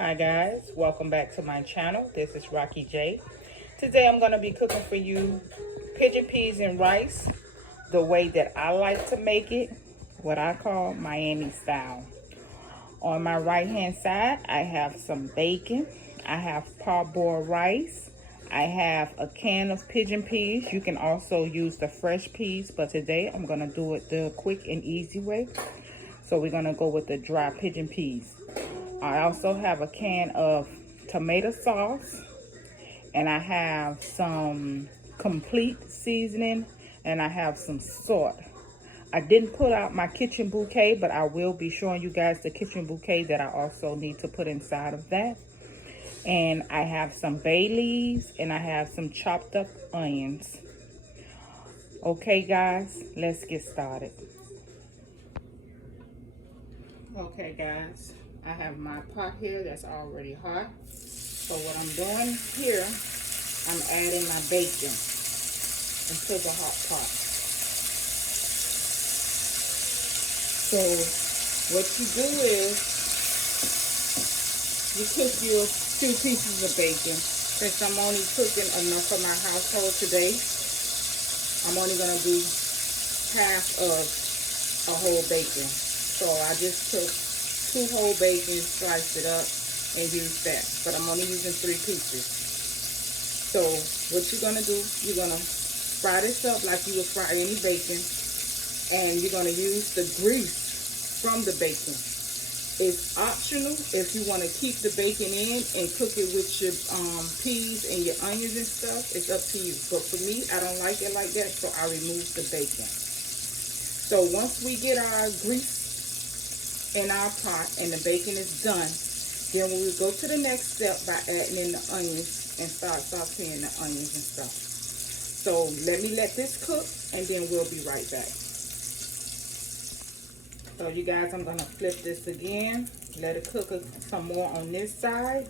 Hi guys, welcome back to my channel. This is Rocky J. Today I'm going to be cooking for you pigeon peas and rice the way that I like to make it, what I call Miami style. On my right hand side I have some bacon, I have parboiled rice, I have a can of pigeon peas. You can also use the fresh peas, but today I'm going to do it the quick and easy way. So we're going to go with the dry pigeon peas. I also have a can of tomato sauce, and I have some complete seasoning, and I have some salt. I didn't put out my kitchen bouquet, but I will be showing you guys the kitchen bouquet that I also need to put inside of that. And I have some bay leaves, and I have some chopped up onions. Okay guys, let's get started. Okay guys, I have my pot here that's already hot. So what I'm doing here, I'm adding my bacon into the hot pot. So what you do is you cook your 2 pieces of bacon. Since I'm only cooking enough for my household today, I'm only going to do half of a whole bacon. So I just took 2 whole bacon, sliced it up, and used that. But I'm only using 3 pieces. So what you're going to do, you're going to fry this up like you would fry any bacon. And you're going to use the grease from the bacon. It's optional if you want to keep the bacon in and cook it with your peas and your onions and stuff. It's up to you. But for me, I don't like it like that, so I remove the bacon. So once we get our grease in our pot and the bacon is done, then we will go to the next step by adding in the onions and start sauteing the onions and stuff. So let me let this cook and then we'll be right back. So you guys, I'm gonna flip this again, let it cook some more on this side.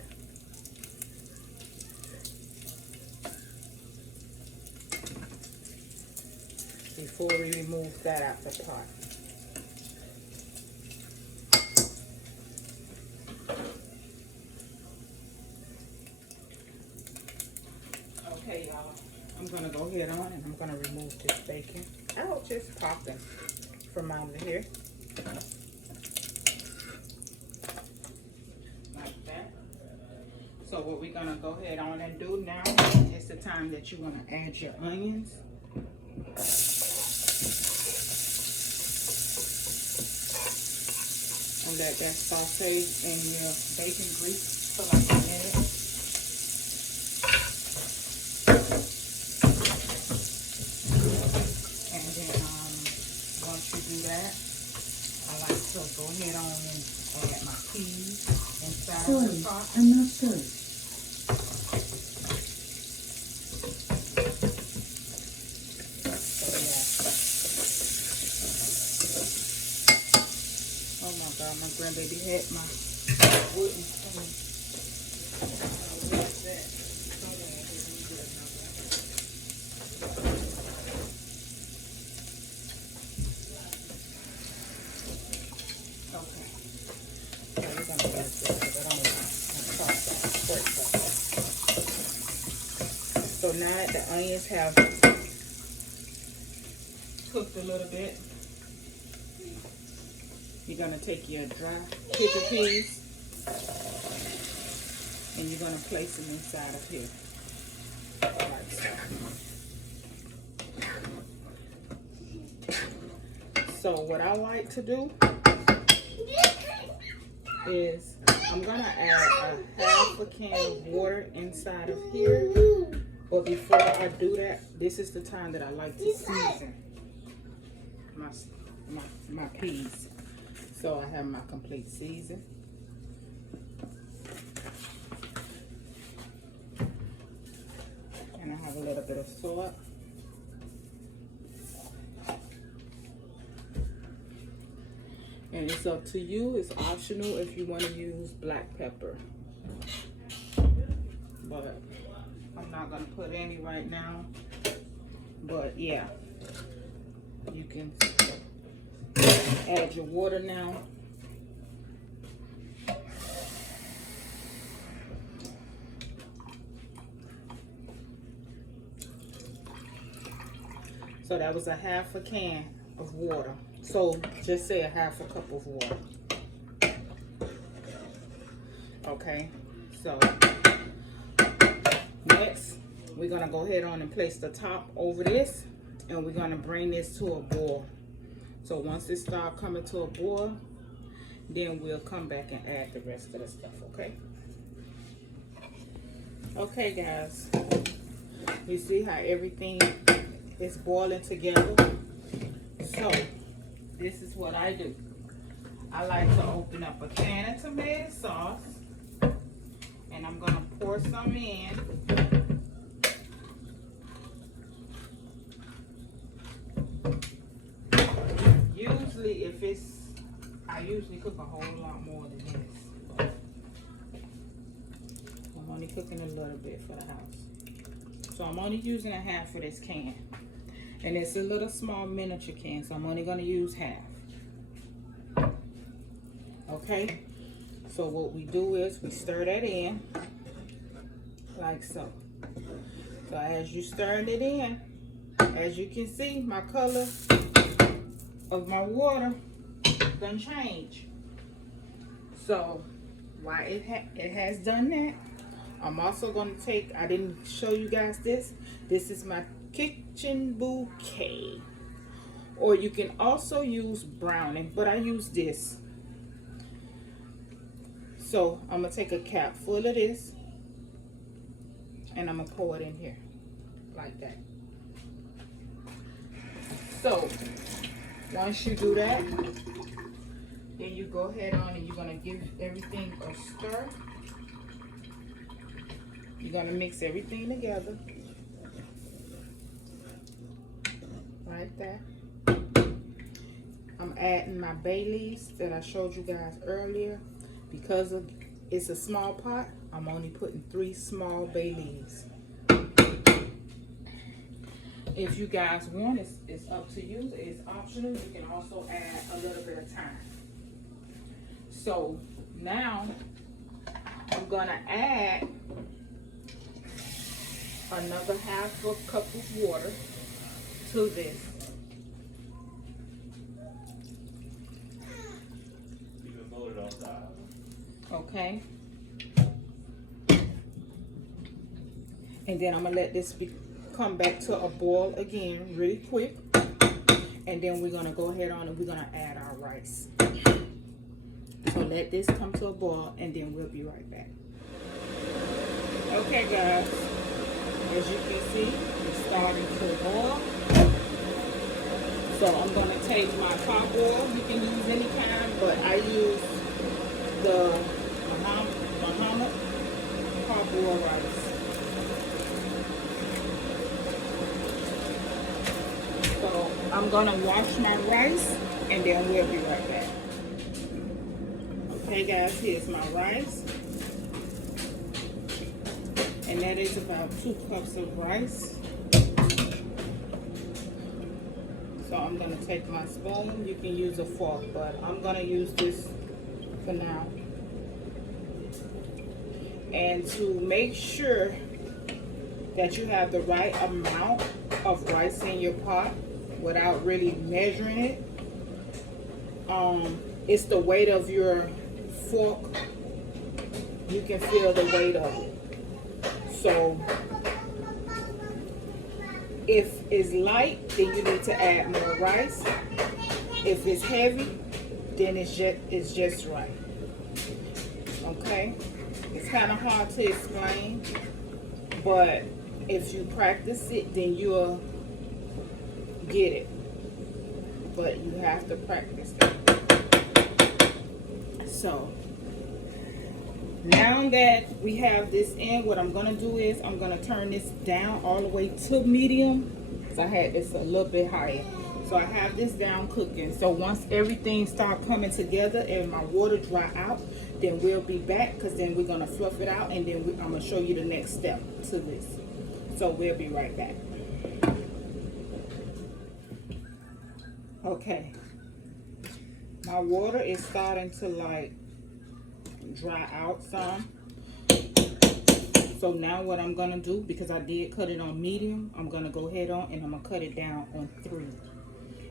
Before we remove that out the pot. Okay, y'all, I'm gonna go ahead on and I'm gonna remove this bacon. Oh, just popping from out of here. Like that. So what we're gonna go ahead on and do now is the time that you wanna add your onions. And let that saute in your bacon grease for like a minute. And then once you do that, I like to go ahead on and add my peas inside the pot. I'm not sure. So yeah. Oh my God, my grandbaby had my wooden spoon. Where's that? Okay. So we're gonna use this because I don't want to toss that straight up. So now that the onions have cooked a little bit, you're going to take your dry pigeon peas and you're going to place them inside of here. Like so. So what I like to do is I'm going to add a half a can of water inside of here. But before I do that, this is the time that I like to season my peas. So I have my complete season. And I have a little bit of salt. And it's up to you. It's optional if you want to use black pepper. But I'm not going to put any right now. But yeah, you can add your water now. So that was a half a can of water. So just say a half a cup of water. Okay, so next we're gonna go ahead on and place the top over this, and we're gonna bring this to a boil. So once it starts coming to a boil, then we'll come back and add the rest of the stuff. Okay. Okay, guys, you see how everything is boiling together? So this is what I do. I like to open up a can of tomato sauce, and I'm gonna pour some in. Usually I usually cook a whole lot more than this. I'm only cooking a little bit for the house. So I'm only using a half of this can. And it's a little small miniature can, so I'm only gonna use half. Okay, so what we do is we stir that in like so. So as you stir it in, as you can see, my color of my water done change. So while it has done that, I'm also going to take, I didn't show you guys this is my kitchen bouquet, or you can also use browning, but I use this. So I'm gonna take a cap full of this, and I'm gonna pour it in here like that. So once you do that, then you go ahead on and you're gonna give everything a stir. You're gonna mix everything together like that. I'm adding my bay leaves that I showed you guys earlier. Because it's a small pot, I'm only putting 3 small bay leaves. If you guys want, it's up to you. It's optional. You can also add a little bit of thyme. So now I'm gonna add another half a cup of water to this. You can fold it outside. Okay. And then I'm gonna let this come back to a boil again really quick. And then we're gonna go ahead on and we're gonna add our rice. So let this come to a boil, and then we'll be right back. Okay, guys, as you can see, it's starting to boil. So I'm gonna take my parboil. You can use any kind, but I use the Muhammad parboil rice. So I'm gonna wash my rice, and then we'll be right back. Okay, guys, here's my rice, and that is about 2 cups of rice. So I'm gonna take my spoon. You can use a fork, but I'm gonna use this for now. And to make sure that you have the right amount of rice in your pot without really measuring it, it's the weight of your fork. You can feel the weight of it. So if it's light, then you need to add more rice. If it's heavy, then it's just right. Okay, it's kind of hard to explain, but if you practice it, then you'll get it. But you have to practice it. So now that we have this in, what I'm gonna do is I'm gonna turn this down all the way to medium. So I had this a little bit higher. So I have this down cooking. So once everything start coming together and my water dry out, then we'll be back, because then we're gonna fluff it out, and then I'm gonna show you the next step to this. So we'll be right back. Okay, my water is starting to like dry out some. So now what I'm gonna do, because I did cut it on medium, I'm gonna go ahead on and I'm gonna cut it down on 3.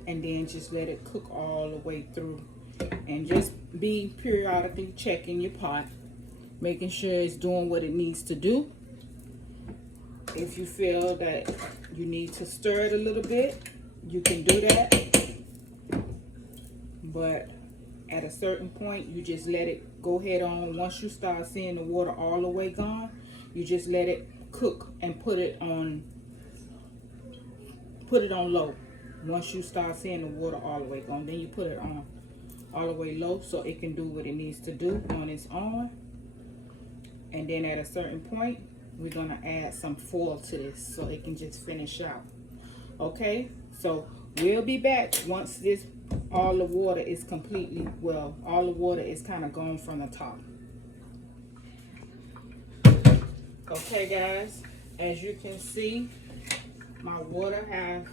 And then just let it cook all the way through. And just be periodically checking your pot, making sure it's doing what it needs to do. If you feel that you need to stir it a little bit, you can do that. But at a certain point, you just let it go ahead on. Once you start seeing the water all the way gone, you just let it cook and put it on low. Once you start seeing the water all the way gone, then you put it on all the way low so it can do what it needs to do on its own. And then at a certain point, we're gonna add some foil to this so it can just finish out. Okay, so we'll be back once this all the water is completely, well, all the water is kind of gone from the top. Okay guys, as you can see, my water has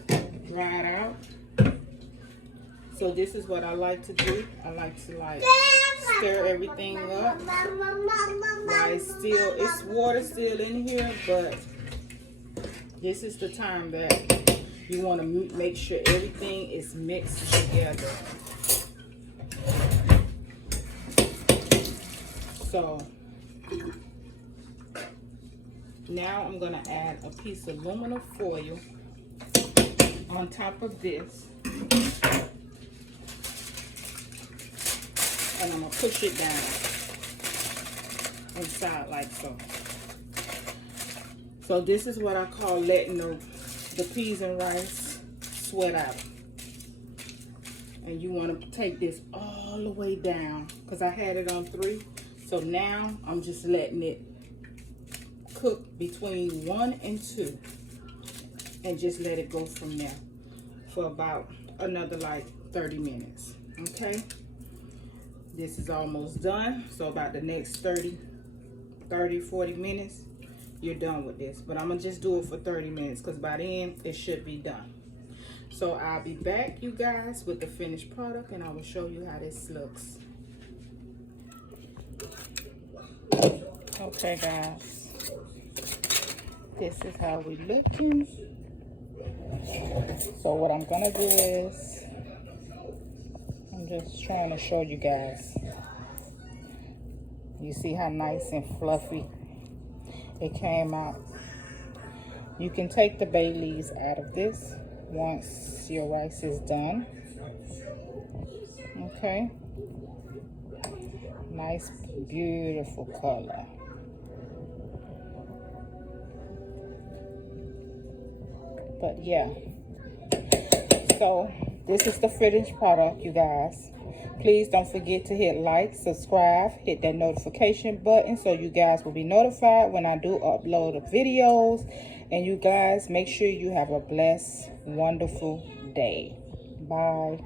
dried out. So this is what I like to do. I like to stir everything up. While it's water still in here, but this is the time that you want to make sure everything is mixed together. So now I'm going to add a piece of aluminum foil on top of this. And I'm going to push it down inside like so. So this is what I call letting the peas and rice sweat out. And you want to take this all the way down because I had it on 3. So now I'm just letting it cook between 1 and 2 and just let it go from there for about another like 30 minutes. Okay, this is almost done. So about the next 40 minutes you're done with this, but I'm gonna just do it for 30 minutes because by then it should be done. So I'll be back, you guys, with the finished product, and I will show you how this looks. Okay guys, this is how we looking. So what I'm gonna do is I'm just trying to show you guys. You see how nice and fluffy it came out. You can take the bay leaves out of this once your rice is done. Okay, nice beautiful color. But yeah, so this is the finished product, you guys. Please don't forget to hit like, subscribe, hit that notification button so you guys will be notified when I do upload the videos. And you guys, make sure you have a blessed, wonderful day. Bye.